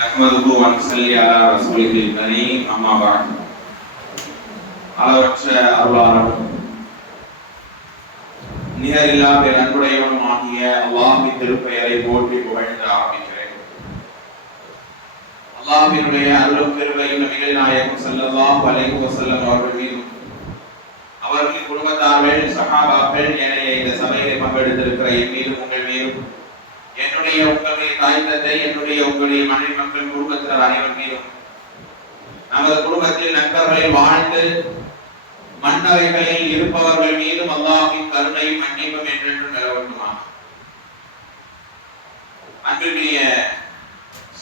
நஹ்மதுஹு வ நஸல்லி அலா ரசூலிஹில் கரீம் அம்மா பஅத் அளவற்ற அருளாளரும் நிகரில்லா பேரன்புடையவனும் ஆகிய அல்லாஹின் திருப்பெயரை போற்றி புகழ்ந்து ஆரம்பிக்கிறேன். அல்லாஹினுடைய அருளும் பெருமையும் நபிகள் நாயகம் ஸல்லல்லாஹு அலைஹி வஸல்லம் அவர்கள் மீதும் அவர்களின் குடும்பத்தார்கள் சஹாபாக்கள் ஏனைய இந்த சபையிலே பங்கெடுத்திருக்கிற என் மீதும் உங்கள் மீதும். என்னுடைய உங்களுடைய தாய் தந்தை என்னுடைய உங்களுடைய மனைவி மக்கள் குடும்பத்தினர் அனைவர் நமது குடும்பத்தில் நண்பர்களில் வாழ்ந்து மன்னவைகளில் இருப்பவர்கள் மீதும் அல்லாஹின் கருணையும் மன்னிப்பும் என்றென்றும் நிலவட்டுமா அன்பிற்குரிய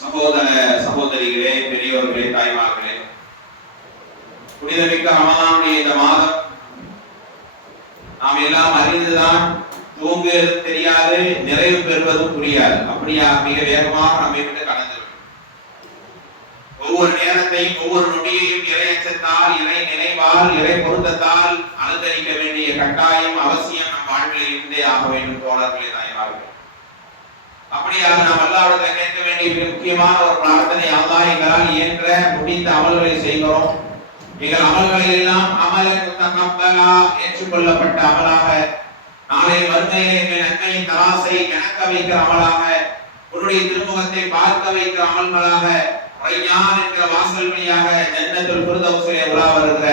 சகோதர சகோதரிகளே பெரியோர்களே தாய்மார்களே புனிதமிக்க ரமலானுடைய இந்த மாதம் நாம் எல்லாம் அறிந்துதான் தூங்குவது தெரியாது நிறைவு பெறுவதும் புரியாது. அப்படியா? மிக வேகமாக நம்மை விட்டு கடந்து. ஒவ்வொரு நேரத்தையும் ஒவ்வொரு நொடியையும் இறை அச்சத்தால் இறை நினைவால் இறை பொருத்தத்தால் அனுசரிக்க வேண்டிய கட்டாயம் அவசியம் நம் வாழ்வில் இருந்தே ஆக வேண்டும் தோழர்களே தாய்மார்களே. அப்படியாக நாம் அல்லாவிடத்தை கேட்க வேண்டிய மிக முக்கியமான ஒரு பிரார்த்தனை அல்லா எங்களால் இயன்ற முடிந்த அமல்களை செய்கிறோம். எங்கள் அமல்களை எல்லாம் அமலன் ஏற்றுக்கொள்ளப்பட்ட அமலாக நாளை வறுமையிலே எங்கள் நன்மையின் தராசை கணக்க வைக்கிற அமலாக. உன்னுடைய திருமுகத்தை பார்க்க வைக்கிற அமல்களாக. ரையான் என்கிற வாசல் வழியாக ஜன்னத்தில் புரிதவசிலே உலா வருகிற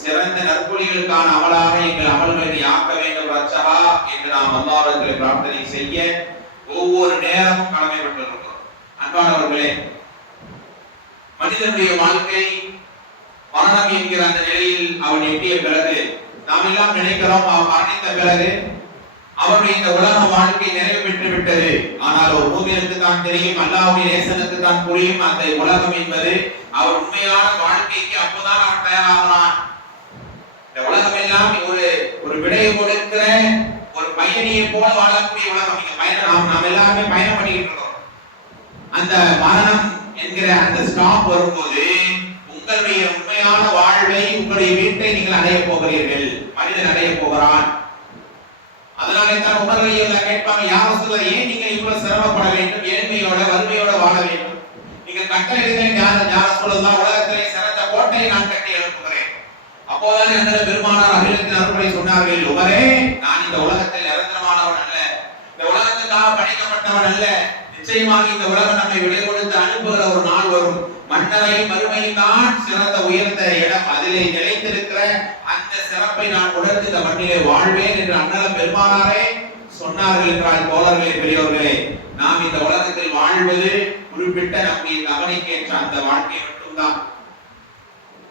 சிறந்த நற்பொழிகளுக்கான அமலாக எங்கள் அமல்களை ஆக்க வேண்டும் ரச்சகா என்று நாம் அல்லாவிடத்தில் பிரார்த்தனை செய்ய ஒவ்வொரு நேரமும் கடமைப்பட்டிருக்கிறோம் அன்பானவர்களே மனிதனுடைய வாழ்க்கை மரணம் என்கிற அந்த நிலையில் அவன் எட்டிய பிறகு நாமெல்லாம் நினைக்கிறோம். அவன் மரணித்த பிறகு அவருடைய இந்த உலக வாழ்க்கை நிறைவு பெற்று விட்டது. ஆனால் ஒரு தான் தெரியும் அல்லாவுடைய நேசனுக்கு தான் புரியும். அந்த உலகம் என்பது அவர் உண்மையான வாழ்க்கைக்கு அப்போதான் அவன் தயாராகிறான். இந்த உலகம் எல்லாம் ஒரு ஒரு விடையை கொடுக்கிற ஒரு பயணியை போல வாழக்கூடிய உலகம். நீங்க பயணம் நாம் நாம் எல்லாருமே பயணம் பண்ணிக்கிட்டு இருக்கோம். அந்த மரணம் என்கிற அந்த ஸ்டாப் வரும்போது உங்களுடைய உண்மையான வாழ்வை உங்களுடைய வீட்டை நீங்கள் அடைய போகிறீர்கள். மனிதன் அடைய போகிறான். அதனாலே தான் உடல்களை கேட்பாங்க யார் சொல்ல ஏன் நீங்க இவ்வளவு சிரமப்பட வேண்டும் ஏழ்மையோட வறுமையோட வாழ வேண்டும். நீங்க கட்டளைகள் யார் யார் சொல்லலாம் உலகத்திலே சிறந்த கோட்டையை நான் கட்டி எழுப்புகிறேன். அப்போதான் அந்த பெருமானார் அகிலத்தின் அருள்களை சொன்னார்கள் உமரே நான் இந்த உலகத்தில் நிரந்தரமானவன் அல்ல. இந்த உலகத்துக்காக படைக்கப்பட்டவன் அல்ல. நிச்சயமாக இந்த உலகம் நம்மை விடை கொடுத்து அனுப்புகிற ஒரு நாள் வரும் மறுமையும் தான் சிறந்த உயர்ந்த இடம். அதிலே நிலைத்திருக்கிற அந்த சிறப்பை நான் உணர்ந்து இந்த மண்ணிலே வாழ்வேன் என்று அண்ணல பெருமானாரே சொன்னார்கள் என்றால் தோழர்களே பெரியவர்களே நாம் இந்த உலகத்தில் வாழ்வது குறிப்பிட்ட நம்முடைய தவணைக்கேற்ற அந்த வாழ்க்கை மட்டும்தான்.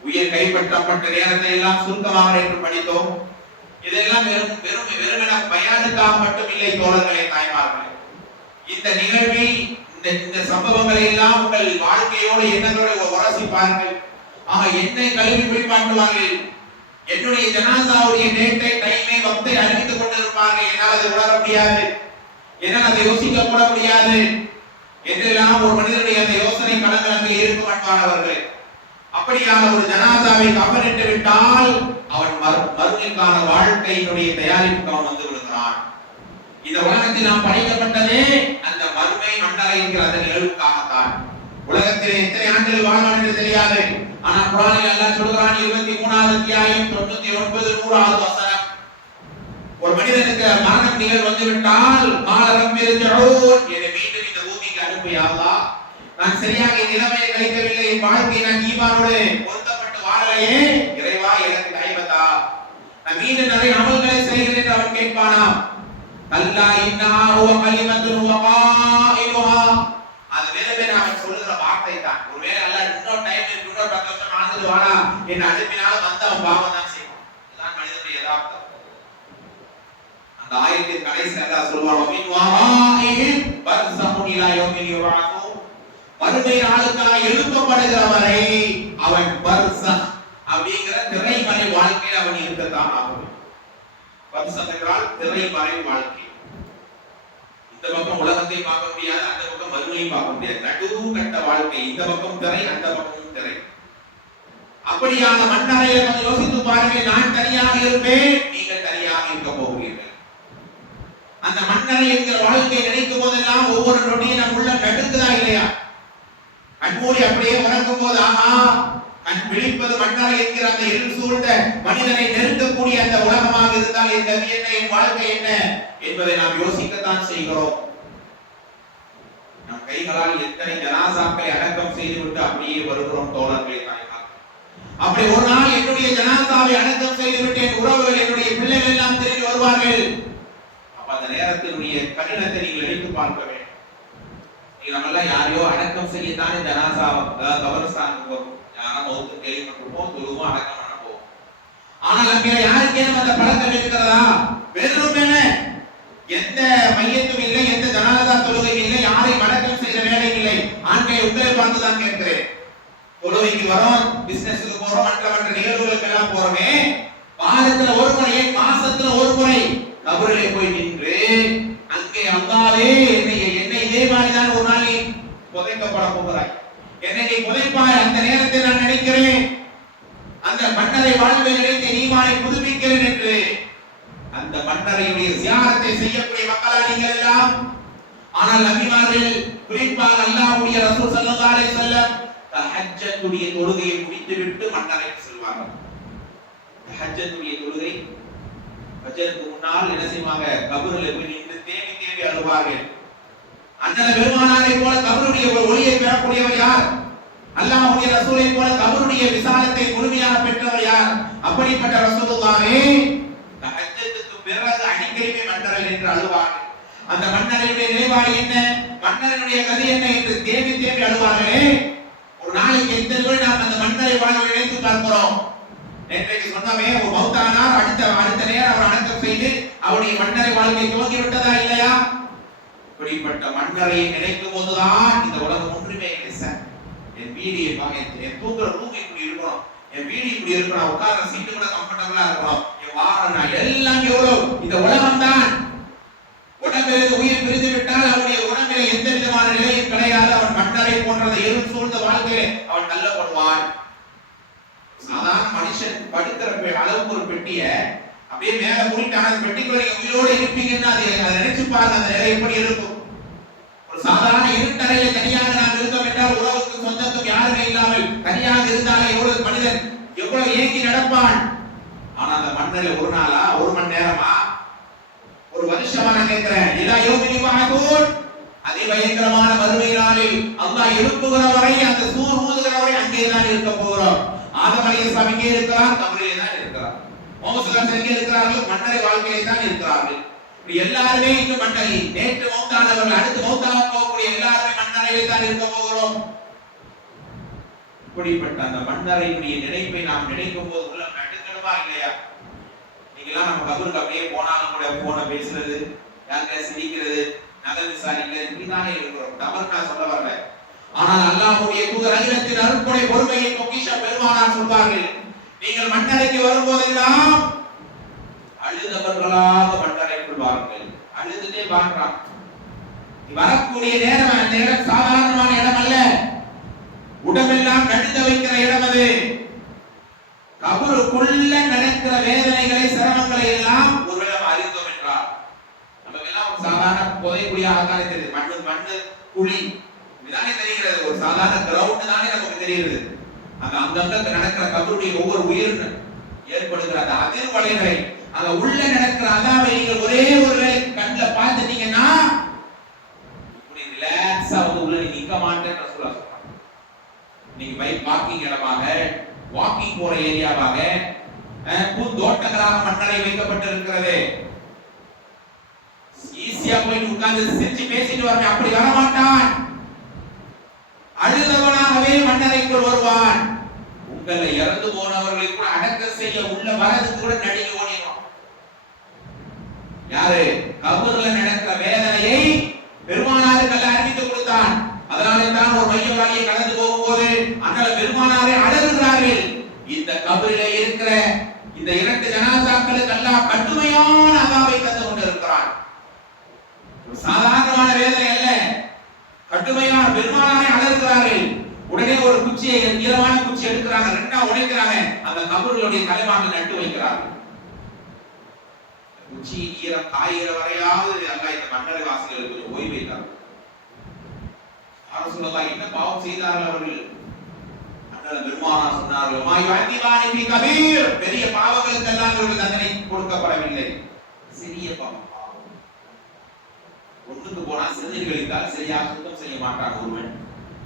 உயிர் கைப்பற்றப்பட்ட நேரத்தை எல்லாம் சுருக்கமாக என்று படித்தோம். இதெல்லாம் வெறும் வெறும் வெறுமென பயானுக்காக மட்டும் இல்லை தோழர்களே தாய்மார்களே. இந்த நிகழ்வை இந்த இந்த சம்பவங்களை எல்லாம் உங்கள் வாழ்க்கையோடு எண்ணங்களோடு உரசி பாருங்கள் ஆக என்னை கல்வி குறிப்பாட்டுவார்கள் என்னுடைய ஜனாசாவுடைய டேட்டை டைமை வக்தை அறிவித்துக் கொண்டிருப்பாங்க என்னால் அதை உணர முடியாது. என்னால் அதை யோசிக்க கூட முடியாது. என்றெல்லாம் ஒரு மனிதனுடைய அந்த யோசனை கடங்கள் அங்கே இருக்கும் அன்பானவர்களே அப்படியான ஒரு ஜனாதாவை கவனிட்டு விட்டால் அவன் மறு- மறுமைக்கான வாழ்க்கையினுடைய தயாரிப்புக்கு அவன் வந்து விடுகிறான். இந்த உலகத்தில் நாம் படைக்கப்பட்டதே அந்த மறுமை மண்டலை என்கிற அந்த நிகழ்வுக்காகத்தான் உலகத்திலே எத்தனை ஆண்டுகள் வாழ்வான் என்று தெரியாது. ஆனா குரானில் அல்லாஹ் சொல்கிறான் இருபத்தி மூணாவது அத்தியாயம் தொண்ணூத்தி ஒன்பது நூறாவது வசனம். ஒரு மனிதனுக்கு மரணம் நிகழ்வு வந்துவிட்டால் மாலரம் இருந்தோன் என்னை மீண்டும் இந்த பூமிக்கு அனுப்பி நான் சரியாக என் நிலைமையை கழிக்கவில்லை என் வாழ்க்கை நான் ஈமானோடு பொருத்தப்பட்டு வாழலையே இறைவா எனக்கு கைவதா நான் மீண்டும் நிறைய அமல்களை செய்கிறேன் என்று அவன் கேட்பானா கல்லா இன்னஹா ஹுவ கலிமத்துன் ஹுவ காயிலுஹா அது அவன் வார்த்தை தான் ஒருவேளை இன்னொரு டைம் இன்னொரு பத்து வருஷம் வந்து அவன் பாவம் தான் செய்வான். இதுதான் மனிதனுடைய யதார்த்தம். அந்த ஆயத்தின் கடைசி அல்லாஹ் சொல்வான் "வமின் வராஇஹிம் பர்ஸஹுன் இலா யௌமில் யுபஅஸூன்." மறுமை நாளுக்காக எழுப்பப்படுகிற வரை அவன் பர்சஹ் அப்படிங்கிற திரைமறை வாழ்க்கையில் அவன் இருக்கத்தான் ஆகும் பர்சஹ் என்றால் திரைமறை வாழ்க்கை. இந்த பக்கம் உலகத்தை பார்க்க முடியாது அந்த பக்கம் மறுமையை பார்க்க முடியாது. நடுவு கட்ட வாழ்க்கை. இந்த பக்கம் திரை அந்த பக்கமும் திரை. அப்படியான மண்ணறையை கொஞ்சம் யோசித்து பாருங்க நான் தனியாக இருப்பேன் நீங்கள் தனியாக இருக்க போகிறீர்கள். அந்த மண்ணறை என்கிற வாழ்க்கையை நினைக்கும் போதெல்லாம் ஒவ்வொரு நொடியும் நம் உள்ள நடுக்குதா இல்லையா? கண்மூடி அப்படியே உறங்கும் போது ஆஹா விழிப்பது மன்னரை என்கிற அந்த இருள் சூழ்ந்த மனிதனை நெருக்கக்கூடிய அந்த உலகமாக இருந்தால் என் கவி என்ன என் வாழ்க்கை என்ன என்பதை நாம் யோசிக்கத்தான் செய்கிறோம். நம் கைகளால் எத்தனை ஜனாசாக்களை அடக்கம் செய்துவிட்டு அப்படியே வருகிறோம் தோழர்களே தாய்மார் அப்படி ஒரு நாள் என்னுடைய ஜனாசாவை அடக்கம் செய்துவிட்டு என் உறவுகள் என்னுடைய பிள்ளைகள் எல்லாம் திரும்பி வருவார்கள். அப்ப அந்த நேரத்தினுடைய கடினத்தை நீங்கள் எடுத்து பார்க்க வேண்டும். நீங்க நம்ம யாரையோ அடக்கம் செய்யத்தான் இந்த ஜனாசா கவர்ஸ்தான் கபரஸ்தானுக்கு போறோம் யாரா கேள்விப்பட்டிருப்போம் குருவும் அடக்கம் பண்ண போவோம் ஆனால் அங்கே யாருக்கேனும் அந்த பழக்கம் இருக்கிறதா? வெறும் என எந்த மையத்தும் இல்லை எந்த ஜனாதா தொழுகை இல்லை யாரையும் வணக்கம் செய்த வேலை இல்லை. ஆண்களை உங்களை பார்த்து தான் கேட்கிறேன். தொழுகைக்கு வரோம் பிசினஸுக்கு போறோம் மற்ற மற்ற நிகழ்வுகளுக்கு எல்லாம் போறோமே. வாரத்துல ஒரு முறை மாசத்துல ஒரு முறை கபரிலே போய் நின்று அங்கே வந்தாலே என்னை என்னை இதே மாதிரிதான் ஒரு நாள் புதைக்கப்பட போகிறாய். என்னை நீ அந்த நேரத்தை நான் நினைக்கிறேன். அந்த மன்னரை வாழ்வில் நினைத்து நீமானை புதுப்பிக்கிறேன் என்று. அந்த மன்னரையுடைய சியாரத்தை செய்யக்கூடிய மக்களா நீங்கள் எல்லாம். ஆனால் நபிமார்கள் குறிப்பாக அல்லாஹ்வுடைய ரசூல் ஸல்லல்லாஹு அலைஹி வஸல்லம் தஹஜ்ஜத்துடைய தொழுகையை முடித்துவிட்டு மன்னரைக்கு செல்வார்கள். தஹஜ்ஜத்துடைய தொழுகை ஃபஜருக்கு முன்னால் என்ன செய்வாங்க கபூரில் போய் நின்று தேவி தேவி அழுவார்கள். அண்ணன் பெருமானாரை போல கபருடைய ஒரு ஒளியை பெறக்கூடியவர் யார்? அல்லாஹ்வுடைய ரசூலை போல கபருடைய விசாலத்தை முழுமையாக பெற்றவர் யார்? அப்படிப்பட்ட ரசூலுல்லாஹே தஹஜ்ஜத்துக்கு பிறகு அடிக்கடி மன்னரை என்று அழுவார்கள். அந்த மன்னரனுடைய நிலைப்பாடு என்ன? மன்னரனுடைய கதி என்ன என்று தேவி தேவி அழுவார்களே. ஒரு நாளைக்கு எத்தனை முறை நாம் அந்த மன்னரை வாழ்வை நினைத்து பார்க்கிறோம்? நேற்றைக்கு சொன்னமே ஒரு மௌத்தானார் அடுத்த அடுத்த நேரம் அவர் அடக்கம் செய்து அவருடைய மன்னரை வாழ்க்கை துவங்கி விட்டதா இல்லையா? இப்படிப்பட்ட மன்னரை நினைக்கும் போதுதான் இந்த உலகம் ஒன்றுமே இல்லை சார். என் வீடு என் என் தூங்குற ரூம் இப்படி இருக்கணும். என் வீடு இப்படி இருக்கணும் உட்கார சீட்டு கூட கம்ஃபர்டபுளா இருக்கணும். என் வாரம் எல்லாம் எவ்வளவு இந்த உலகம் தான் உடம்பிலிருந்து உயிர் பிரிந்து விட்டால் அவனுடைய உடம்பிலே எந்த விதமான நிலையும் கிடையாது. அவன் மன்னரை போன்றதை இருள் சூழ்ந்த வாழ்க்கையிலே அவன் தள்ளப்படுவான். சாதாரண மனுஷன் படுக்கிற அளவுக்கு ஒரு பெட்டிய அப்படியே மேல குறிட்டான அந்த பெட்டிக்குள்ள உயிரோடு இருப்பீங்கன்னா அதை நினைச்சு பாருங்க அந்த நிலை எப்படி இருக்கும். சாதாரண இருட்டறையில தனியாக நான் இருந்தோம் என்றால் உறவுக்கும் சொந்தத்துக்கும் யாருமே இல்லாமல் தனியாக இருந்தாலே எவ்வளவு மனிதன் எவ்வளவு ஏங்கி நடப்பான்? ஆனா அந்த மண்ணில் ஒரு நாளா ஒரு மணி நேரமா? ஒரு வருஷமா நான் கேட்கிறேன் இதா யோகினி அதிபயங்கரமான மறுமை நாளில் அல்லாஹ் எழுப்புகிற வரை அந்த சூர் ஊதுகிற வரை அங்கே தான் இருக்க போகிறோம். ஆதம் அலைஹிஸ்ஸலாம் இங்கே இருக்கிறார் கபரிலே தான் இருக்கிறார். மோசலாம் எங்கே இருக்கிறார்கள் மன்னரை வாழ்க்கையிலே தான் இருக்கிறார்கள். இப்படி எல்லாருமே இன்னும் மண்டலி. நேற்று மௌத்தானவர்கள் அடுத்து மௌத்தாக எல்லாருமே மண்ணறையில் தான் இருக்க போகிறோம். இப்படிப்பட்ட அந்த மன்னரையுடைய நினைப்பை நாம் நினைக்கும் போது உள்ள நடுக்கணுமா இல்லையா? நீங்களாம் நம்ம கபருக்கு அப்படியே போனாலும் கூட போன பேசுறது யாருக்க சிரிக்கிறது நகல் விசாரிக்கிறது இப்படிதானே இருக்கிறோம். தவறு நான் சொல்ல வரல. ஆனால் அல்லாஹுடைய தூதர் அகிலத்தின் அருட்கொடை பொறுமையை பொக்கிஷ பெருமானார் சொல்வார்கள். நீங்கள் மண்ணறைக்கு வரும்போதெல்லாம் அழுதவர்களாக மண்ணறைக்குள் வாருங்கள். அழுதுட்டே பார்க்கிறான் வரக்கூடிய நேரம் அந்த இடம் சாதாரணமான இடம் அல்ல உடம்பெல்லாம் நடுங்க வைக்கிற இடம் அது. கபருக்குள்ள நடக்கிற வேதனைகளை சிரமங்களை எல்லாம் ஒருவேளை அறிந்தோம் என்றார் நமக்கு எல்லாம் ஒரு சாதாரண புதைக்குழியாக தானே தெரியுது. மண்ணு மண்ணு குழி. இதுதானே தெரிகிறது. ஒரு சாதாரண கிரவுண்ட் தானே நமக்கு தெரிகிறது. அந்த அங்கங்க நடக்கிற கபருடைய ஒவ்வொரு உயிர் ஏற்படுகிற அந்த அதிர்வலைகளை அங்க உள்ள நடக்கிற அதாவை நீங்கள் ஒரே ஒரு கண்ணில் பார்த்துட்டீங்கன்னா நீ மாட்டேன்னு சொல்ல சொல்றாங்க. நீங்க பைக் பார்க்கிங் இடமாக வாக்கிங் போற ஏரியாவாக பூந்தோட்டங்களாக மண்ணடை வைக்கப்பட்டிருக்கிறது. ஈஸியா போயிட்டு உட்கார்ந்து சிரிச்சு பேசிட்டு வரேன் அப்படி வர மாட்டான் அழுதவனாகவே மண்ணறைக்குள் வருவான். உங்களை இறந்து போனவர்களை கூட அடக்கம் செய்ய உள்ள வரது கூட நடுங்கி ஓடிடும் யாரு? கபூர்ல நடக்கிற வேதனையை பெருமானாருக்கு அறிவித்து கொடுத்தான். அதனாலே தான் ஒரு மையவாளியை கடந்து போகும்போது அண்ணல் பெருமானாரே அழகுகிறார்கள் இந்த கபரிலே இருக்கிற இந்த இரண்டு ஜனாசாக்களுக்கு எல்லாம் கடுமையான அதாவை தந்து கொண்டிருக்கிறான் சாதாரணமான வேதனை அல்ல. கடுமையான பெருமானாரே அழகுகிறார்கள் உடனே ஒரு குச்சியை ஈரமான குச்சி எடுக்கிறாங்க ரெண்டா உடைக்கிறாங்க. அந்த கபர்களுடைய தலைமாட்டில் நட்டு வைக்கிறார்கள். குச்சி ஈரம் காயிற வரையாவது அல்ல இந்த மன்னரை வாசிகளுக்கு ஓய்வு ஓய்வை அரசுலா என்ன பாவம் செய்தார்கள் அவர்கள்? அண்ணல் சொன்னார்கள் பெரிய பாவங்களுக்கெல்லாம் இவர்கள் தண்டனை கொடுக்கப்படவில்லை. சிறிய பாவம். போனா சிறுநீர் கழித்தால் சரியாக சுத்தம் செய்ய மாட்டான் ஒருவன்.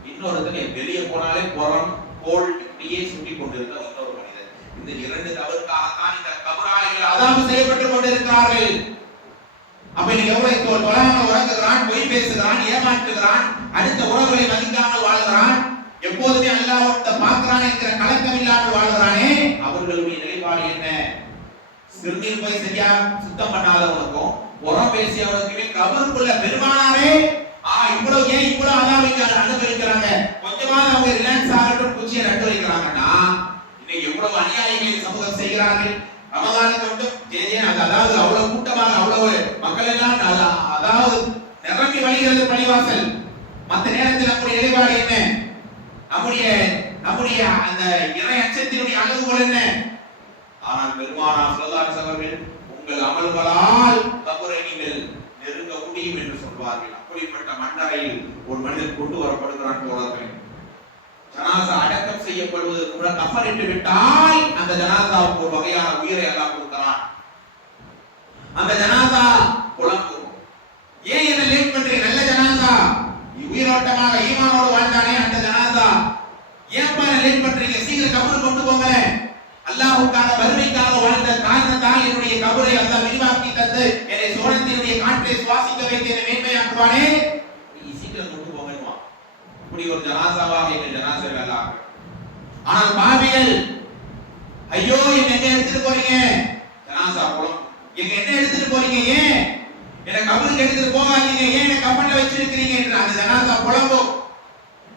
இன்னொருத்தன் வெளியே போனாலே புறம் கோல் இப்படியே சுட்டி கொண்டிருந்த இன்னொரு மனிதன். இந்த இரண்டு தவறுக்காகத்தான் இந்த கபராளிகள் அதாவது செய்யப்பட்டுக் கொண்டிருக்கிறார்கள். அப்ப இன்னைக்கு எவ்வளவு உறங்குகிறான் பொய் பேசுகிறான் ஏமாற்றுகிறான் அடுத்த உறவுகளை மதிக்காமல் வாழ்கிறான் எப்போதுமே அல்லாஹ்வை பார்க்கிறான் என்கிற கலக்கம் இல்லாமல் வாழ்கிறானே அவர்களுடைய நிலைப்பாடு என்ன சிறுநீர் போய் சரியா சுத்தம் பண்ணாதவனுக்கும் உரம் பேசியவனுக்குமே கபருக்குள்ள பெருமானாரே ஆ இவ்வளவு ஏன் இவ்வளவு அதாவிக்க அனுபவிக்கிறாங்க கொஞ்சமாவது அவங்க ரிலாக்ஸ் ஆகட்டும் குச்சியை நட்டு வைக்கிறாங்கன்னா இன்னைக்கு எவ்வளவு அநியாயங்களை சமூகம் செய்கிறார்கள்? ரமதானுக்கு மட்டும் ஜே அது அதாவது அவ்வளவு கூட்டமாக அவ்வளவு மக்கள் எல்லாம் நல்லா அதாவது நிரம்பி வழிகிறது பணிவாசல் மத்த நேரத்தில் நம்முடைய நிலைப்பாடு என்ன? நம்முடைய நம்முடைய அந்த இறை அச்சத்தினுடைய அளவுகோல் என்ன? ஆனால் பெருமானார் ஸல்லல்லாஹு அவர்கள் உங்கள் அமல்களால் கபரை நீங்கள் நெருங்க முடியும் என்று சொல்வார்கள். அப்படிப்பட்ட மண்ணறையில் ஒரு மனிதன் கொண்டு வரப்படுகிறான் தோழர்கள். ஜனாசா அடக்கம் செய்யப்படுவதற்கு முன்னர் என்று விட்டால் அந்த ஜனாசாவுக்கு ஒரு வகையான உயிரை எல்லாம் கொடுக்கிறான் அந்த ஜனாசா குழம்பும் ஏன் என்ன லேட் பண்றீங்க? நல்ல ஜனாசா. உயிரோட்டமாக ஈமானோடு வாழ்ந்தானே அந்த ஜனாசா. ஏன் லேட் பண்றீங்க? சீக்கிரம் கபரு கொண்டு போங்க அல்லாஹுக்கான வறுமைக்காக வாழ்ந்த காரணத்தால் என்னுடைய கபரை அல்லாஹ் விரிவாக்கி தந்து என்னை சோழத்தினுடைய காற்றை சுவாசிக்க வைத்து என்னை மேன்மையாக்குவானே? நீ சீக்கிரம் கொண்டு போங்கன்னுவான் இப்படி ஒரு ஜனாசாவாக எங்கள் ஜனாசர் அல்லாஹ் ஆனால் பாவிகள் ஐயோ என்ன எங்க எடுத்துட்டு போறீங்க? ஜனாசா குளம். எங்க என்ன எடுத்துட்டு போறீங்க ஏன்? என்ன கபருக்கு எடுத்துட்டு போகாதீங்க ஏன் என்ன கப்பல்ல வச்சிருக்கிறீங்க என்று அந்த ஜனாசா புலம்பும்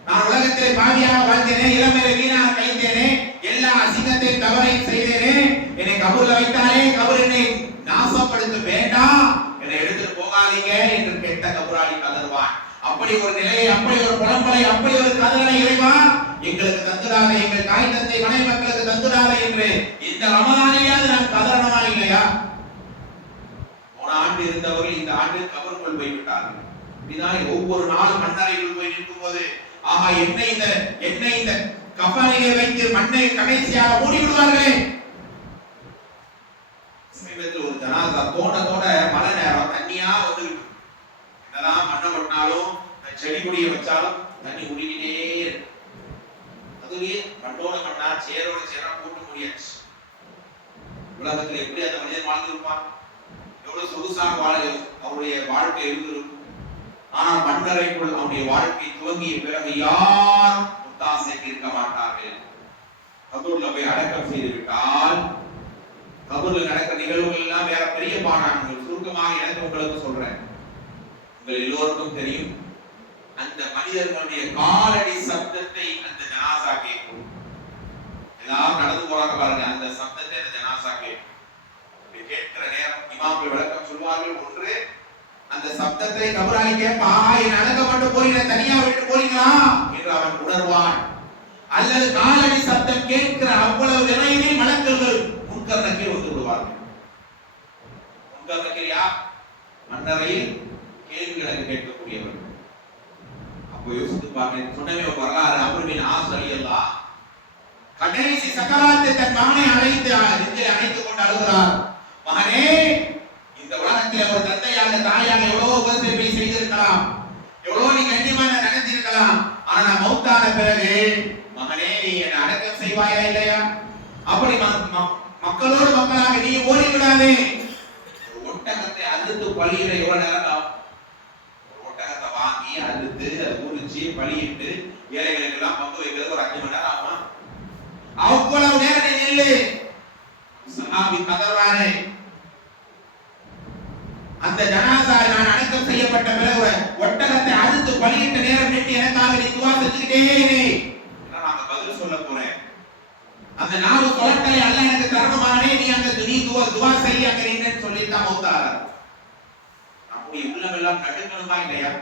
நான் உலகத்திலே பாவியாக வாழ்ந்தேனே இளமையில வீணாக கழிந்தேனே எல்லா அசிங்கத்தை தவறையும் செய்தேனே. என்னை கபூர்ல வைத்தாலே கபூர் என்னை நாசப்படுத்த வேண்டாம். என்னை எடுத்துட்டு போகாதீங்க என்று கெட்ட கபூராளி கதறுவான். அப்படி ஒரு நிலையை அப்படி ஒரு புலம்பலை அப்படி ஒரு கதறலை இறைவா எங்களுக்கு தந்துடாத எங்கள் தாய் தந்தை மனை மக்களுக்கு தந்துடாத என்று இந்த ரமதானையாவது நாம் கதறணுமா இல்லையா? போன ஆண்டு இருந்தவர்கள் இந்த ஆண்டு கபருக்குள் போய்விட்டார்கள். இதுதான் ஒவ்வொரு நாள் மண்ணறைக்குள் போய் நிற்கும் போது ஆஹா என்ன இந்த என்ன இந்த கஃனிலே வைத்து மண்ணை கடைசியாக மூடி விடுவார்களே சமீபத்தில் ஒரு ஜனாதா தோண்ட தோண்ட மழை நேரம் தண்ணியா வந்து என்னதான் மண்ணை கொட்டினாலும் செடி கொடியை வச்சாலும் தண்ணி ஊடிக்கிட்டே இருக்கு. அதுவே மண்ணோட மண்ணா சேரோட சேரா கூட்ட முடியாச்சு. உலகத்தில் எப்படி அந்த மனிதன் வாழ்ந்திருப்பான் எவ்வளவு சொகுசாக வாழ அவருடைய வாழ்க்கை இருந்திருக்கும் ஆனால் மண்ணறைக்குள் அவருடைய வாழ்க்கை துவங்கிய பிறகு யாரும் முத்தாசைக்கு இருக்க மாட்டார்கள். கபூர்ல போய் அடக்கம் செய்து விட்டால் கபூர்ல நடக்கிற நிகழ்வுகள் எல்லாம் வேற பெரிய பாடாங்கள் சுருக்கமாக எனக்கு உங்களுக்கு சொல்றேன். உங்கள் எல்லோருக்கும் தெரியும். அந்த மனிதர்களுடைய காலடி சப்தத்தை அந்த ஜனாசா கேட்கும். எல்லாரும் நடந்து போறாங்க பாருங்க அந்த சப்தத்தை அந்த ஜனாசா கேட்கும். கேட்கிற நேரம் இமாம்கள் விளக்கம் சொல்வார்கள் ஒன்று அந்த சப்தத்தை கபராளி கேட்பா என் மட்டும் போறீங்க தனியா விட்டு போறீங்களா? என்று அவன் உணர்வான். அல்லது காலடி சத்தம் கேட்கிற அவ்வளவு விரைவில் மலக்கல்கள் முன்கர் நக்கீர் வந்து விடுவார்கள். முன்கர் நக்கீர் யார்? மன்னரையில் கேள்விகளை கேட்கக்கூடியவர் அப்போ யோசித்து பாருங்க சொன்னவே ஒரு வரலாறு அமர்வின் ஆசிரியல்லா கடைசி சக்கராத்தை தன் மகனை அழைத்து நெஞ்சில் அணைத்துக் கொண்டு அழுகிறார். மகனே இந்த உலகத்தில் ஒரு தந்தையாக தாயாக எவ்வளவு உபசரிப்பை செய்திருக்கலாம். எவ்வளவு நீ கண்ணியமான நடந்திருக்கலாம் ஆனா மௌத்தான பிறகு மகனே நீ என்னை அடக்கம் செய்வாயா இல்லையா? அப்படி மக்களோடு மக்களாக நீ ஓடி விடாதே ஒட்டகத்தை அழுத்து பழியிட எவ்வளவு நேரம் ஆகும்? ஒட்டகத்தை வாங்கி அழுத்து அதை உரிச்சு பழியிட்டு ஏழைகளுக்கு எல்லாம் பங்கு வைக்கிறது ஒரு அஞ்சு மணி நேரம் ஆகும்? அவ்வளவு நேரம் நீ நில்லு. சஹாபி கதறாரு அந்த ஜனாசா நான் அடக்கம் செய்யப்பட்ட பிறகு ஒட்டகத்தை அறுத்து பலியிட்ட நேரம் நின்று எனக்காக நீ துவா செஞ்சுக்கிட்டே நான் அங்க பதில் சொல்ல போறேன். அந்த நாலு குளங்களை அல்ல எனக்கு தரணுமானே நீ அங்க நீ துவா துவா செய்ய அங்க நின்னு சொல்லிட்டு மௌத்தாரா. நம்முடைய உள்ளம் எல்லாம் நடுங்கணுமா இல்லையா?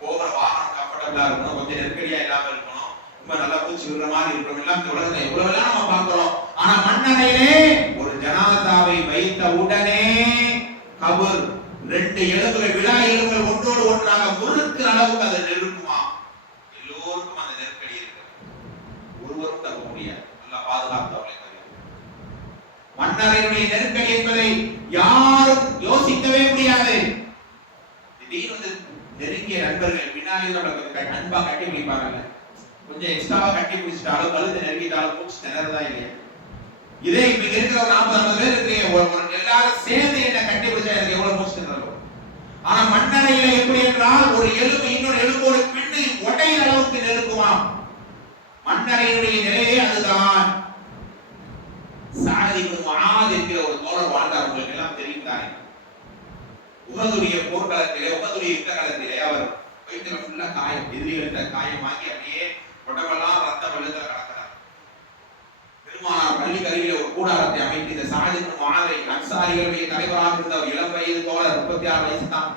போகிற வாகனம் கம்ஃபர்டபுளா இருக்கணும் கொஞ்சம் நெருக்கடியா இல்லாம இருக்கணும். ரொம்ப நல்லா பூச்சி விடுற மாதிரி இருக்கணும். எல்லாம் இந்த உலகத்துல எவ்வளவு எல்லாம் நம்ம பார்க்கிறோம். ஆனா மண்ணறையிலே ஒரு ஜனாதாவை வைத்த உடனே அவர் ரெண்டு எலும்புகள் விழா எலும்புகள் ஒன்றோடு ஒன்றாக முறுக்கிற அளவுக்கு அதை நெருக்குமா எல்லோருக்கும் அந்த நெருக்கடி இருக்கு ஒருவரும் தப்ப முடியாது. நல்லா பாதுகாத்தவர்களை மன்னரையுடைய நெருக்கடி என்பதை யாரும் யோசிக்கவே முடியாது. திடீர்னு நெருங்கிய நண்பர்கள் பின்னாலே அன்பா கட்டி முடிப்பாங்க கொஞ்சம் எக்ஸ்ட்ராவா கட்டி பிடிச்சிட்டாலும் கழுத்து நெருங்கிட்டாலும் மூச்சு திணறதா இல்லையா? இதே இப்ப இருக்கிற ஒரு நாற்பது ஐம்பது பேர் இருக்கீங்க எல்லாரும் சேர்ந்து என்ன கட்டி பிடிச்சா எனக்கு எவ்வளவு மூச்சு ஆனா மண்ணறையில எப்படி என்றால் ஒரு எலும்பு இன்னொரு எலும்போடு பின்னு உடையிற அளவுக்கு நெருக்குமாம். மண்ணறையினுடைய நிலையே அதுதான். சாதி முஆத் என்கிற ஒரு தோழர் வாழ்ந்தார் உங்களுக்கு எல்லாம் தெரியும் தானே. உகதுடைய போர்க்களத்திலே உகதுடைய யுத்த காலத்திலே அவர் வயிற்றுல ஃபுல்லா காயம் எதிரிகள்கிட்ட காயம் வாங்கி அப்படியே உடம்பெல்லாம் ரத்தம் வெள்ளத்துல கிடக்கிறார் பெருமானார் ஒரு கூடாரத்தை அமைத்து இந்த சாஜன் மாதிரி அன்சாரிகளுடைய தலைவராக இருந்த ஒரு இளம் வயது தோழர் முப்பத்தி ஆறு வயசு தான்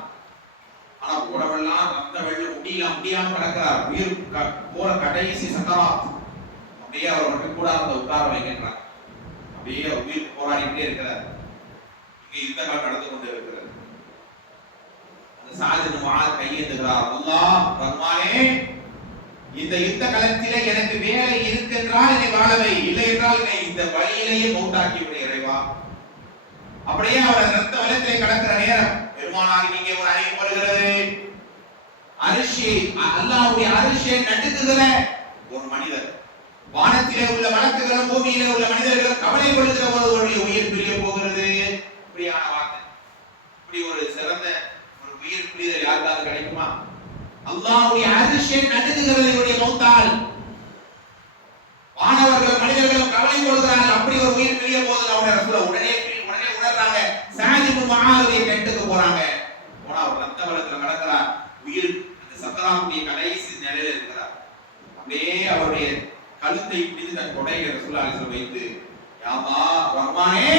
ஆனா உடம்பெல்லாம் ரத்த வெள்ளம் முடியலாம் முடியாம கிடக்கிறார். உயிர் போற கடைசி சக்கராத் அப்படியே அவர் மட்டும் கூடாரத்தை உட்கார வைக்கின்றார். அப்படியே உயிர் போராடிக்கிட்டே இருக்கிறார். இங்க யுத்தங்கள் நடந்து கொண்டு இருக்கிறது. அந்த சாஜன் மாதிரி கையேந்துகிறார். அல்லா ரஹ்மானே இந்த யுத்த களத்திலே எனக்கு வேலை இருக்கின்றால் என்னை வாழவை இல்லை என்றால் என்னை இந்த வழியிலேயே மௌத்தாக்கி விடு இறைவா. அப்படியே அவர் ரத்த வலத்திலே கடக்கிற நேரம். பெருமானார் நீங்க ஒரு அறிவு போடுகிறது. அரிசி அல்லாவுடைய அரிசியை நடுக்குகிற ஒரு மனிதர். வானத்திலே உள்ள வழக்குகளும் பூமியிலே உள்ள மனிதர்களும் கவலை கொள்கிற ஒருவருடைய உயிர் பிரிய போகிறது இப்படியான வார்த்தை இப்படி ஒரு சிறந்த ஒரு உயிர் பிரிதல் யாருக்காவது கிடைக்குமா அல்லாஹ்வுடைய அரிசியை நடுக்குகிறது இவருடைய மௌத்தால் மாணவர்கள் மனிதர்கள் கவலை கொள்கிறார்கள். அப்படி ஒரு உயிர் பிரிய போது அவங்க ரசூல உடனே உடனே உணர்றாங்க. சாஜிபு மகாருடைய டென்ட்டுக்கு போறாங்க. போனா அவர் ரத்த வளத்துல நடக்கிறார் உயிர் அந்த சத்தராமுடைய கடைசி நிலையில இருக்கிறார். அப்படியே அவருடைய கழுத்தை பிடித்து தன் கொடையை ரசூல் அலிசல் வைத்து யாமா ரஹ்மானே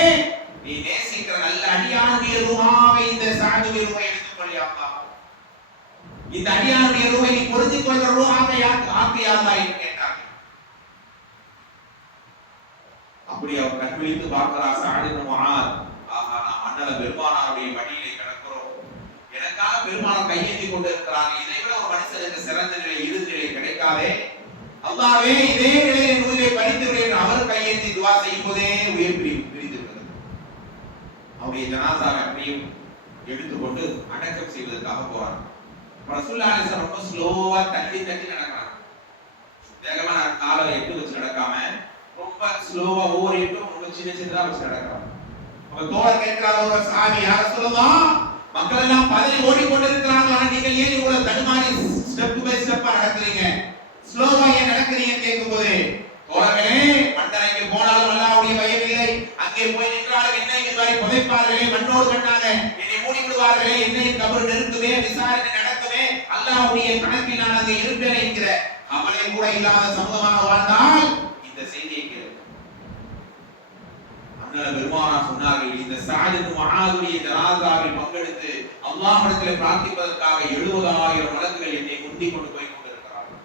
நீ நேசிக்கிற நல்ல அடியானுடைய ரூஹாவை இந்த சாதுடைய ரூஹை எடுத்துக்கொள்ளியாப்பா இந்த அடியாருடைய ரூஹை நீ பொருந்திக் கொள்கிற ரூஹாக ஆக்கு என்று கேட்டார்கள் அப்படி அவர் கண்விழித்து பார்க்கிறார். சாடின மகான் ஆஹா நாம் அண்ணல பெருமானாருடைய வழியிலே கிடக்கிறோம். எனக்காக பெருமானார் கையேந்தி கொண்டு இருக்கிறார் இதை விட ஒரு மனுஷனுக்கு சிறந்த நிலை இறுதி நிலை கிடைக்காதே. அல்லாவே இதே நிலையை நூலை படித்து அவர் கையேந்தி துவா செய்யும் போதே உயிர் பிரிவு பிரிந்து அவருடைய ஜனாதாவை அப்படியும் எடுத்துக்கொண்டு அடக்கம் செய்வதற்காக போறார் ரசூல்லா அலிஸ்லாம் ரொம்ப ஸ்லோவா தள்ளி தள்ளி நடக்கிறாங்க வேகமா நான் காலை எட்டு வச்சு நடக்காம ரொம்ப ஸ்லோவா ஒவ்வொரு எட்டும் ரொம்ப சின்ன சின்னதா வச்சு நடக்கிறாங்க அப்ப தோழர் கேட்கிறார் ஒரு சாமி யார சொல்லலாம் மக்கள் எல்லாம் பதறி ஓடிக்கொண்டிருக்கிறார்கள் ஆனா நீங்கள் ஏன் இவ்வளவு தடுமாறி ஸ்டெப் பை ஸ்டெப்பா நடக்கிறீங்க ஸ்லோவா ஏன் நடக்கிறீங்க கேட்கும் போது தோழர்களே மண்டலைக்கு போனாலும் அல்லாவுடைய பயம் இல்லை அங்கே போய் நின்றாலும் என்ன இதுவரை புதைப்பார்களே மண்ணோடு கண்டாங்க என்னை மூடி விடுவார்களே என்னை கபர் நெருக்குமே விசாரணை அல்லாஹ்வுடைய அல்லாவுடைய கணக்கில் நான் அங்கே இருப்பேன் என்கிற அமலை கூட இல்லாத சமூகமாக வாழ்ந்தால் இந்த செய்தியை கேளு அண்ணல பெருமானார் சொன்னார்கள் இந்த சாஜித் மகாதுடைய ஜனாதாவில் பங்கெடுத்து அல்லாஹிடத்தில் பிரார்த்திப்பதற்காக எழுபதாயிரம் வழக்குகள் என்னை முந்தி கொண்டு போய் கொண்டிருக்கிறார்கள்.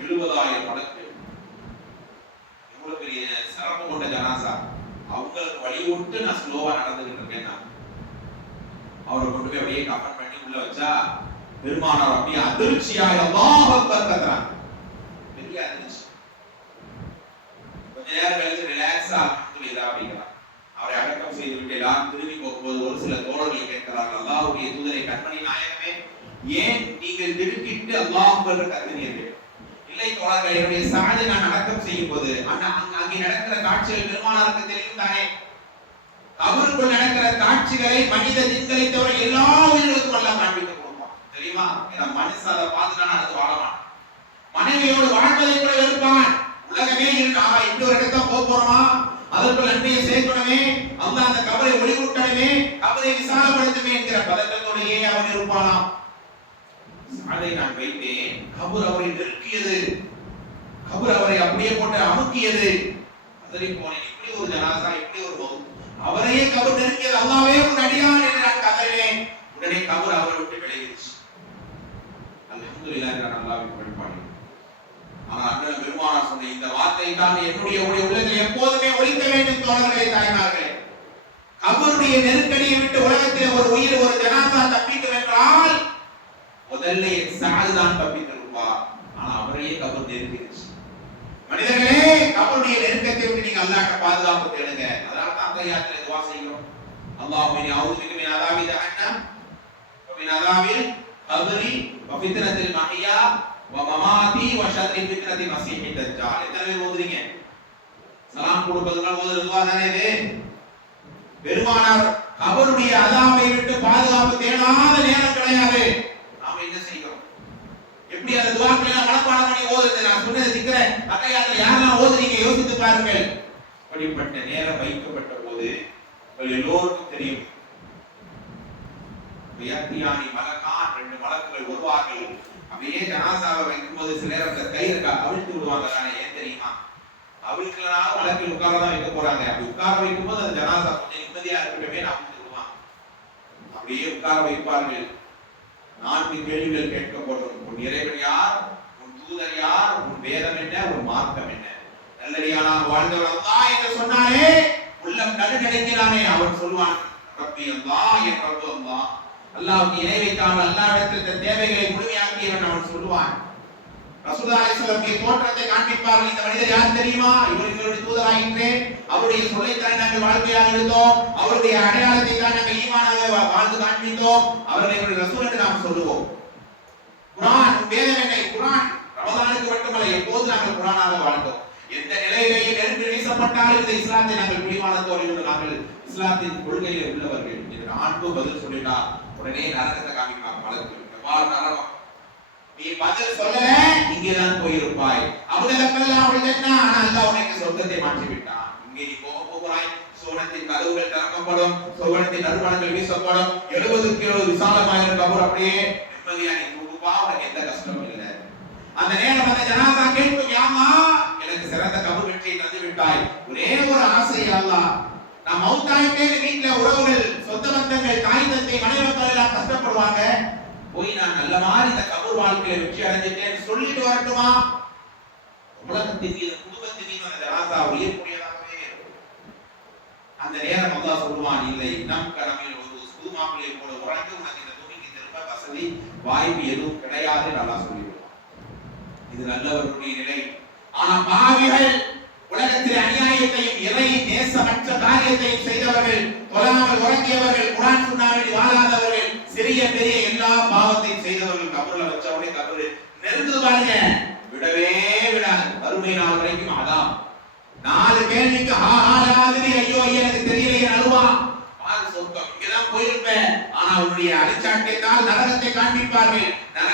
எழுபதாயிரம் வழக்குகள். எவ்வளவு பெரிய சிறப்பு கொண்ட ஜனாசா. அவங்களுக்கு வழிவிட்டு நான் ஸ்லோவா நடந்துகிட்டு இருக்கேன் நான். அவரை கொண்டு போய் அப்படியே கமெண்ட் பண்ணி உள்ள வச்சா பெருமானார் அப்படியே அதிர்ச்சியாய் அல்லாஹ் அக்பர் கத்துறாங்க பெரிய அதிர்ச்சி. கொஞ்ச நேரம் கழிச்சு ரிலாக்ஸா அல்ஹம்துலில்லாஹ் அப்படிங்கிறார் அவரை அடக்கம் செய்து விட்டு எல்லாரும் திரும்பி போகும்போது ஒரு சில தோழர்கள் கேட்கிறார்கள் அல்லாஹ்வுடைய தூதரை கண்மணி நாயகமே ஏன் நீங்கள் திடுக்கிட்டு அல்லாஹ் என்று கருதினீர்கள் இல்லை தோழர்கள் என்னுடைய சாதி நான் அடக்கம் செய்யும் போது அண்ணா அங்கே நடக்கிற காட்சிகள் பெருமானாருக்கு தெரியும் தானே? அவருக்குள் நடக்கிற காட்சிகளை மனித திங்களை தவிர எல்லா கொடுப்பான் தெரியுமா? ஏன்னா மனுஷன் அதை பார்த்துட்டான அடுத்து வாழவான் மனைவியோடு வாழ்வதை கூட வெறுப்பான். உலகமே இருக்கு ஆமா இப்படி ஒரு போக போறோமா? அதற்குள் நன்மையை சேர்க்கணுமே. அந்த அந்த கபரை ஒளிவுட்டணுமே கபரை விசாலப்படுத்துமே என்கிற பதக்கத்தோடையே அவன் இருப்பானாம். அதை நான் வைத்தேன். கபர் அவரை நெருக்கியது கபர் அவரை அப்படியே போட்டு அமுக்கியது. அதனை போனேன் இப்படி ஒரு ஜனாசா இப்படி ஒரு வகுப்பு. அவரையே கபர் நெருக்கியது அல்லாவே உன் அடியான் என்று நான் கதறினேன். உடனே கபர் அவரை விட்டு விலகிடுச்சு. அல்ஹம்துலில்லாஹ் நல்லாவே அல்லாஹ்வின் வழிபாடு ஆனா அண்ணன் பெருமானார் சொன்ன இந்த வார்த்தை தான் என்னுடைய உடைய உள்ளத்தில் எப்போதுமே ஒழிக்க வேண்டும் தோழர்களே தாய்மார்களே. கபருடைய நெருக்கடியை விட்டு உலகத்தில் ஒரு உயிர் ஒரு ஜனாதா தப்பிக்கும் என்றால் முதல்ல என் சாது தான் தப்பித்திருப்பார் ஆனா அவரையே கபர் நெருக்கிடுச்சு மனிதர்களே கபருடைய நெருக்கத்தை விட்டு நீங்க அல்லாட்ட பாதுகாப்பு தேடுங்க. அதனால அத்தையாத்துல துவா செய்கிறோம். அல்லாஹ்வும்ம இன்னி அஊது பிக மின் கபரி வ ஃபித்னத்தில் மஹ்யா வ மமாதி வ ஷர்ரி ஃபித்னதி மஸீஹி தஜ்ஜால் எத்தனை பேர் ஓதுறீங்க சலாம் கொடுப்பதுனால ஓதுறதுவா தானே இது? பெருமானார் அவருடைய அதாமை விட்டு பாதுகாப்பு தேடாத நேரம் கிடையாது. நாம என்ன செய்யணும்? எப்படி அந்த துவாக்களை மனப்பாடம் பண்ணி ஓதுறது நான் சொன்னது சிக்கிறேன் அக்கையாத்துல யாரெல்லாம் ஓதுறீங்க யோசித்து பாருங்கள். அப்படிப்பட்ட நேரம் வைக்கப்பட்ட போது எல்லோருக்கும் தெரியும். வியர்த்தியானி மலக்கான் ரெண்டு மலக்குகள் வருவார்கள். அப்படியே ஜனாசாவை வைக்கும்போது சில நேரம் அந்த கயிறை அவிழ்த்து விடுவாங்க தானே ஏன் தெரியுமா? அவிழ்க்கலனாலும் மலக்கில் உட்கார தான் வைக்க போறாங்க. அப்படி உட்கார வைக்கும்போது அந்த ஜனாசா கொஞ்சம் நிம்மதியா இருக்கட்டுமே நான் விடுவான். அப்படியே உட்கார வைப்பார்கள். நான்கு கேள்விகள் கேட்கப்படும். உன் இறைவன் யார்? உன் தூதர் யார்? உன் வேதம் என்ன? உன் மார்க்கம் என்ன? நல்லடியானாக வாழ்ந்தவன் தான் என்று சொன்னாரே உள்ளம் நடுநடுங்கினானே அவன் சொல்வான் ரப்பி அல்லா என் ரப்பு அல்லா. அல்லாஹ்வுக்கு இணை வைக்காமல் அல்லாஹ்விடத்தில் தன் தேவைகளை முழுமையாக்கியவன் அவன் சொல்லுவான். ரசூலுல்லாஹி அலைஹி தோற்றத்தை காண்பிப்பார்கள். இந்த மனிதர் யார் தெரியுமா? இவர் எங்களுடைய தூதராயிற்றே. அவருடைய சொல்லைத்தான் நாங்கள் வாழ்க்கையாக இருந்தோம் அவருடைய அடையாளத்தை தான் நாங்கள் ஈமானாக வாழ்ந்து காண்பித்தோம். அவர்களை எங்களுடைய ரசூல் என்று நாம் சொல்லுவோம். குரான் உன் வேதம் என்ன? குர்ஆன் ரமதானுக்கு மட்டுமல்ல எப்போது நாங்கள் குர்ஆனாக வாழ்ந்தோம்? எந்த நிலையிலேயும் நெருங்கி வீசப்பட்டாலும் இந்த இஸ்லாத்தை நாங்கள் பிடிமானத்தோடு இருந்து நாங்கள் இஸ்லாத்தின் கொள்கையில் உள்ளவர்கள் என்று ஆண்பு பதில் சொல்லிட்டா உடனே நரகத்தை காமிப்பாங்க மலக்கு பால் நரகம் நீ பதில் சொல்லல இங்கேதான் போயிருப்பாய். அவர்களுக்கெல்லாம் அவள் என்ன ஆனா அல்ல உனக்கு சொர்க்கத்தை மாற்றி விட்டான் இங்கே நீ போக போகிறாய். சோனத்தின் கதவுகள் திறக்கப்படும் சோனத்தின் நறுமணங்கள் வீசப்படும். எழுபது கிலோ விசாலமாயிருக்கும் கபூர் அப்படியே நிம்மதியா நீ தூங்குப்பா உனக்கு எந்த கஷ்டமும் இல்லை. அந்த நேரம் அந்த ஜனாதா கேட்கும் யாமா எனக்கு சிறந்த கபூர் வெற்றியை தந்து விட்டாய் ஒரே ஒரு ஆசை அல்லாஹ் நான் மௌத்தாயிட்டேன்னு வீட்டுல உறவுகள் சொந்த பந்தங்கள் தாய் தந்தை மனைவர்கள் எல்லாம் கஷ்டப்படுவாங்க. போய் நான் நல்ல மாதிரி இந்த கபூர் வாழ்க்கையில வெற்றி அடைஞ்சிட்டேன்னு சொல்லிட்டு வரட்டுமா? உலகத்தின் மீது குடும்பத்தின் மீது அந்த ராசா உயர்க்கூடியதாகவே இருக்கும். அந்த நேரம் அல்லா சொல்லுவான் இல்லை நம் கடமையில் ஒரு புது மாப்பிள்ளை போல உறங்கி உனக்கு இந்த பூமிக்கு திரும்ப வசதி வாய்ப்பு எதுவும் கிடையாது நல்லா சொல்லிவிடுவான். இது நல்லவர்களுடைய நிலை. ஆனா பாவிகள் உலகத்தில் அநியாயத்தையும் இறை நேசமற்ற காரியத்தையும் செய்தவர்கள் தொழாமல் உறங்கியவர்கள் குரான் சுண்ணாவில் வாழாதவர்கள் சிறிய பெரிய எல்லா பாவத்தையும் செய்தவர்கள் கபூர்ல வச்சவனே கபூர் நெருங்குது பாருங்க. விடவே விடாது. வறுமை நாள் வரைக்கும் அதான். நாலு கேள்விக்கு ஆகாதாதிரி ஐயோ ஐயா எனக்கு தெரியலையே அழுவா. பால் சொர்க்கம். இங்கதான் போயிருப்பேன். ஆனா உன்னுடைய அடிச்சாட்டியத்தால் நரகத்தை காண்பிப்பார்கள்.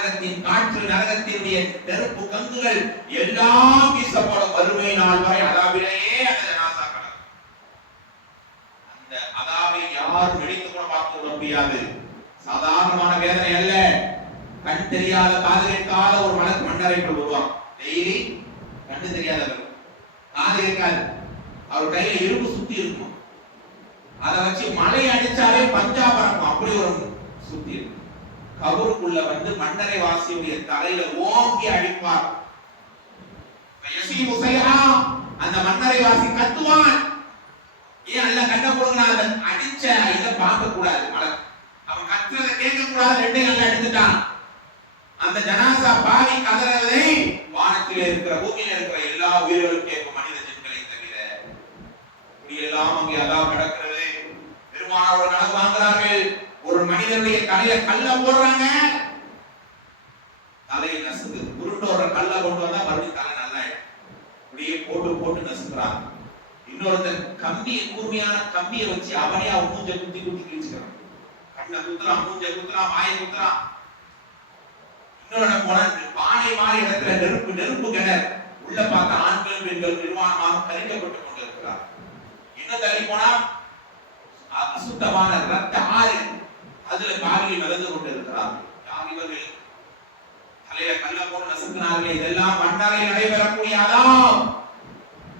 நரகத்தின் காற்று நரகத்தினுடைய நெருப்பு கங்குகள் எல்லாம் வீசப்படும் வறுமை நாள் வரை அதாவிலேயே அந்த ஜனாசா கடக்கும். அந்த அதாவை யாரும் நினைத்து கூட பார்த்து விட முடியாது. சாதாரணமான வேதனை அல்ல. கண் தெரியாத காது கேட்காத ஒரு மனக்கு மண்ணறைக்குள் வருவான் டெய்லி கண்ணு தெரியாதவர். காது கேட்காது. அவர் கையில இரும்பு சுத்தி இருக்கும். அதை வச்சு மழை அடிச்சாலே பஞ்சாபரம் அப்படி ஒரு சுத்தி இருக்கும். கபருக்குள்ள வந்து மன்னரை வாசியுடைய தலையில ஓங்கி அடிப்பார். அந்த மன்னரை வாசி கத்துவான். ஏன் அல்ல கண்ட கொடுங்க அடிச்ச இதை பார்க்க கூடாது அவன் கத்துறத கேட்க கூடாது ரெண்டையும் அல்ல எடுத்துட்டான். அந்த ஜனாசா பாவி கதறதை வானத்தில் இருக்கிற பூமியில இருக்கிற எல்லா உயிர்களும் கேட்கும் மனித ஜென்களை தவிர இப்படியெல்லாம் அங்கே அதான் கிடக்கிறது. பெருமானார் ஒரு கணக்கு வாங்குறார்கள் ஒரு மனிதனுடைய தலையில கல்ல போடுறாங்க. தலையை நசுக்கு உருண்டு ஒரு கல்ல கொண்டு வந்தா மறுபடியும் தலை நல்லா இப்படியே போட்டு போட்டு நசுக்கிறான் இன்னொருத்தன் கம்பியை கூர்மையான கம்பியை வச்சு அவனே அவன் மூஞ்ச குத்தி குத்தி கிழிச்சுக்கிறான். கண்ணை குத்துறான் மூஞ்ச குத்துறான் வாயை குத்துறான். இன்னொரு போன பானை மாறி இடத்துல நெருப்பு நெருப்பு கிணறு. உள்ள பார்த்த ஆண்கள் பெண்கள் நிர்வாணமாக கழிக்கப்பட்டு கொண்டிருக்கிறார் இன்னும் தள்ளி போனா அசுத்தமான ரத்த அதுல பாவி மிதந்து கொண்டிருக்கிறார். யார் இவர்கள் தலையில கல்ல போட்டு நசுக்கினார்கள் இதெல்லாம் மன்னரை நடைபெறக்கூடிய அதாம்.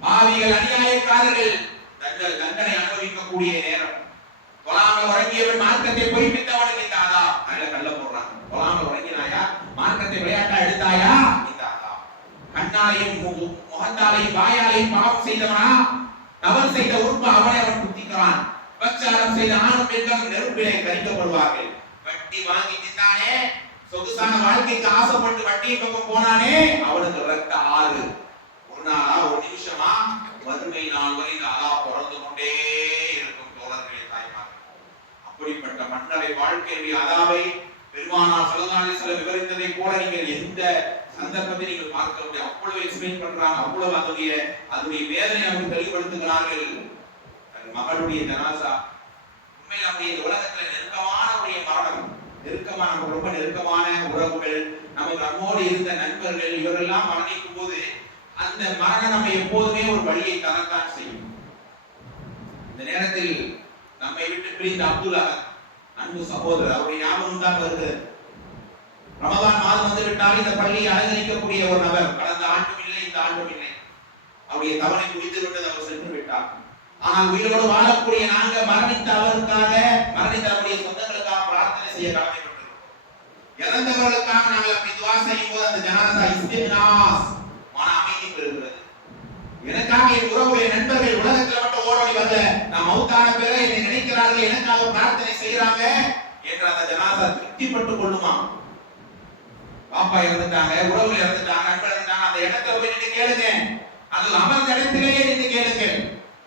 பாவிகள் அநியாயக்காரர்கள். தங்கள் தண்டனை அனுபவிக்கக்கூடிய நேரம். கொலாமல் உறங்கியவன் மார்க்கத்தை பொய்ப்பித்தவனுக்கு இந்த ஆதா அதுல கல்ல போடுறான் கொலாமல் உறங்கினாயா? மார்க்கத்தை விளையாட்டா எடுத்தாயா? இந்த ஆதா கண்ணாலையும் முகத்தாலையும் வாயாலையும் பாவம் செய்தவனா? தவறு செய்த உறுப்பு அவனை அவன் குத்திக்கிறான். விபச்சாரம் செய்த ஆணும் பெண்கள் நெருப்பிலே கரிக்கப்படுவார்கள். வட்டி வாங்கி தின்னானே சொகுசான வாழ்க்கைக்கு ஆசைப்பட்டு வட்டி பக்கம் போனானே அவனுக்கு ரத்த ஆறு. ஒரு நாளா ஒரு நிமிஷமா வறுமை நாள் வரை இந்த ஆளா பிறந்து கொண்டே மன்னரை வாழ்க்கையுடைய அதாவை பெருமானார் சல்லல்லாஹு சில விவரித்ததை போல நீங்கள் எந்த சந்தர்ப்பத்தை நீங்கள் பார்க்க முடியும்? அவ்வளவு எக்ஸ்பிளைன் பண்றாங்க அவ்வளவு அதனுடைய அதனுடைய வேதனை அவர்கள் தெளிவுபடுத்துகிறார்கள். மகளுடைய ஜனாசா உண்மையில் அவருடைய இந்த உலகத்துல நெருக்கமான உடைய மரணம். நெருக்கமான நமக்கு ரொம்ப நெருக்கமான உறவுகள் நமக்கு நம்மோடு இருந்த நண்பர்கள் இவரெல்லாம் மரணிக்கும் போது அந்த மரணம் நம்ம எப்போதுமே ஒரு வழியை தரத்தான் செய்யும். இந்த நேரத்தில் நம்மை விட்டு பிரிந்த அப்துல்லா அன்பு சகோதரர் அவருடைய ஞாபகம் தான் வருகிறது ரமதான் மாதம் வந்து விட்டால் இந்த பள்ளியை அலங்கரிக்கக்கூடிய ஒரு நபர் கடந்த ஆண்டும் இல்லை இந்த ஆண்டும் இல்லை. அவருடைய தவணை முடித்து விட்டது அவர் சென்று விட்டார். ஆனால் உயிரோடு வாழக்கூடிய நாங்க மரணித்த அவருக்காக மரணித்த அவருடைய சொந்தங்களுக்காக பிரார்த்தனை செய்ய கடமைப்பட்டிருக்கிறோம். இறந்தவர்களுக்காக நாங்கள் அப்படி துவா செய்யும் போது அந்த ஜனாதா இஸ்தினாஸ் மன அமைதி பெறுகிறது. எனக்காக என் உறவுடைய நண்பர்கள் உலகத்துல மட்டும் ஓடோடி வந்த நான் மௌத்தான பேர என்னை நினைக்கிறார்கள் எனக்காக பிரார்த்தனை செய்யறாங்க என்று அந்த ஜனாதா திருப்திப்பட்டுக் கொள்ளுமா? பாப்பா இறந்துட்டாங்க உறவுகள் இறந்துட்டாங்க நண்பர் அந்த இடத்துல போய் நின்று கேளுங்க. அதில் அமர்ந்த இடத்திலேயே நின்று கேளுங்க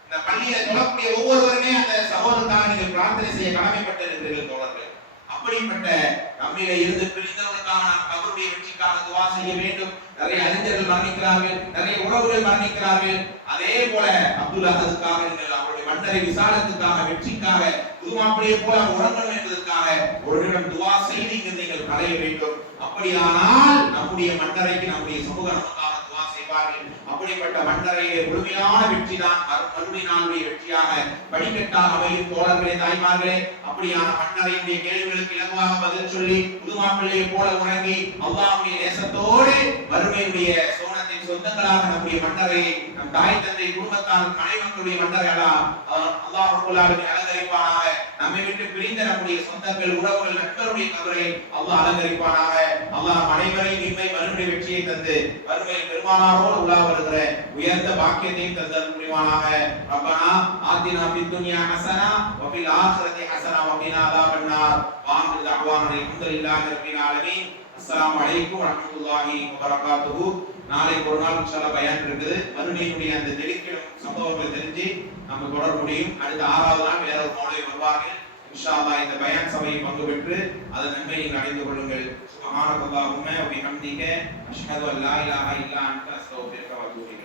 இந்த பள்ளியில தொழக்கூடிய ஒவ்வொருவருமே அந்த சகோதரத்தான் நீங்கள் பிரார்த்தனை செய்ய கடமைப்பட்டிருக்கிறீர்கள் தோழர்கள். அப்படிப்பட்ட நம்மில இருந்து பிரிந்தவர்களுக்காக நாம் கபருடைய வெற்றிக்காக துவா செய்ய வேண்டும். நிறைய அறிஞர்கள் மரணிக்கிறார்கள். நிறைய உறவுகள் மரணிக்கிறார்கள். அதே போல அப்துல் அஹதுக்காக நீங்கள் அவருடைய மன்னரை விசாலத்துக்காக வெற்றிக்காக துமாப்படியே போல உறங்கணும் என்பதற்காக ஒரு நிமிடம் துவா செய்து இங்கு நீங்கள் களைய வேண்டும். அப்படியானால் நம்முடைய மன்னரைக்கு நம்முடைய சமூக நமக்காக துவா செய்வார்கள் அப்படிப்பட்ட மன்னரையிலே முழுமையான வெற்றி தான் மறுபடி நாளுடைய வெற்றியாக படிக்கட்டாக அமையும் தோழர்களே தாய்மார்களே. அப்படியான மன்னரையுடைய கேள்விகளுக்கு இலகுவாக பதில் சொல்லி புதுமாப்பிள்ளையை போல உறங்கி அல்லாவுடைய நேசத்தோடு வறுமையுடைய சோனத்தின் சொந்தங்களாக நம்முடைய மன்னரை நம் தாய் தந்தை குடும்பத்தார் அனைவருடைய மன்னரெல்லாம் அல்லாஹ் ரபுல்லாலுமே அலங்கரிப்பானாக. நம்மை விட்டு பிரிந்த நம்முடைய சொந்தங்கள் உறவுகள் நண்பருடைய கபரை அல்லாஹ் அலங்கரிப்பானாக. அல்லாஹ் அனைவரையும் இன்மை மறுபடி வெற்றியை தந்து வறுமை பெருமானாரோடு உலா வருகிற உயர்ந்த பாக்கியத்தையும் தந்தல் முடிவானாக ரப்பனா ஆத்தினா பித்துனியா ஹசனா வபில் ஆஹிரதி ஹசனா வபினா அதா பண்ணார் வாங்கு தாவான அல்ஹம்துலில்லாஹி ரப்பில் ஆலமீன். அஸ்ஸலாமு அலைக்கும் வபரகாத்துஹு. நாளைக்கு ஒரு நாள் இன்ஷால்லா பயான் இருக்குது. மறுபடியும் அந்த நெருக்கிடும் சம்பவங்களை தெரிஞ்சு நம்ம தொடர முடியும். அடுத்த ஆறாவது நாள் வேற ஒரு மௌலவி வருவார்கள் இன்ஷா இந்த பயான் சபையில் பங்கு பெற்று அதன் நன்மையை அடைந்து கொள்ளுங்கள். சுபஹானல்லாஹும்ம வ பிஹம்திக அஷ்ஹது அல்லா இலாஹா இல்லா அன்த அஸ்தக்ஃபிருக வ அத்தூபு